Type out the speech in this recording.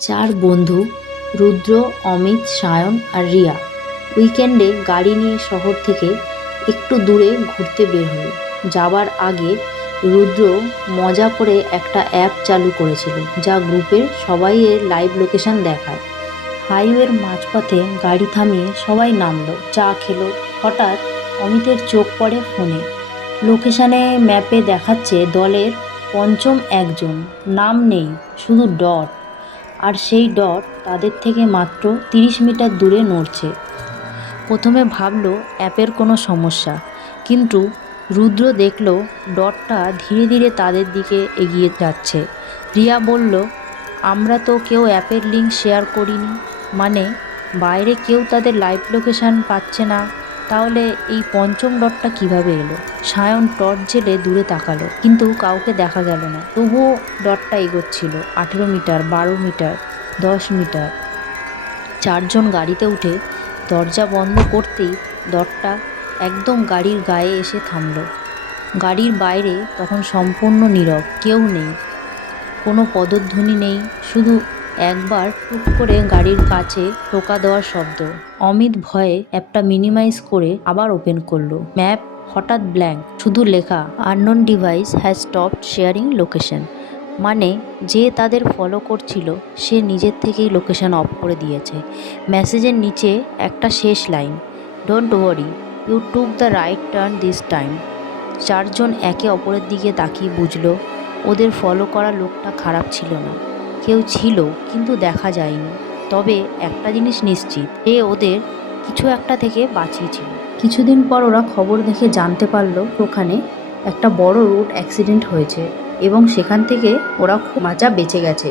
চার বন্ধু রুদ্র, অমিত, সায়ন আর রিয়া উইকেন্ডে গাড়ি নিয়ে শহর থেকে একটু দূরে ঘুরতে বের হলো। যাবার আগে রুদ্র মজা করে একটা অ্যাপ চালু করেছিল যা গ্রুপের সবাইয়ের লাইভ লোকেশন দেখায়। হাইওয়ের মাঝপথে গাড়ি থামিয়ে সবাই নামলো, চা খেলো। হঠাৎ অমিতের চোখ পড়ে ফোনে। লোকেশনে ম্যাপে দেখাচ্ছে দলের পঞ্চম একজন, নাম নেই, শুধু ডট। আর সেই ডট তাদের থেকে মাত্র 30 মিটার দূরে নড়ছে। প্রথমে ভাবলো অ্যাপের কোনো সমস্যা, কিন্তু রুদ্র দেখলো ডটটা ধীরে ধীরে তাদের দিকে এগিয়ে যাচ্ছে। রিয়া বলল, আমরা তো কেউ অ্যাপের লিঙ্ক শেয়ার করিনি, মানে বাইরে কেউ তাদের লাইভ লোকেশন পাচ্ছে না, তাহলে এই পঞ্চম ডটটা কিভাবে এলো? সায়ন টর্চ জেলে দূরে তাকালো, কিন্তু কাউকে দেখা গেল না। তবুও ডটটা এগোচ্ছিল। 18 মিটার, 12 মিটার, 10 মিটার। চারজন গাড়িতে উঠে দরজা বন্ধ করতেই ডটটা একদম গাড়ির গায়ে এসে থামলো। গাড়ির বাইরে তখন সম্পূর্ণ নীরব, কেউ নেই, কোনো পদধ্বনি নেই, শুধু একবার টুক করে গাড়ির কাছে টোকা দেওয়ার শব্দ। অমিত ভয়ে অ্যাপটা মিনিমাইজ করে আবার ওপেন করলো। ম্যাপ হঠাৎ ব্ল্যাঙ্ক, শুধু লেখা unknown device has stopped sharing location. মানে যে তাদের ফলো করছিল সে নিজের থেকেই লোকেশন অফ করে দিয়েছে। মেসেজের নিচে একটা শেষ line, don't worry, you took the right turn this time. চারজন একে অপরের দিকে তাকিয়ে বুঝলো ওদের ফলো করা লোকটা খারাপ ছিল না। কেউ ছিল কিন্তু দেখা যায়নি। তবে একটা জিনিস নিশ্চিত, যে ওদের কিছু একটা থেকে বাঁচিয়েছিল। কিছুদিন পর ওরা খবর দেখে জানতে পারলো ওখানে একটা বড় রোড অ্যাক্সিডেন্ট হয়েছে এবং সেখান থেকে ওরা খুব বাঁচা বেঁচে গেছে।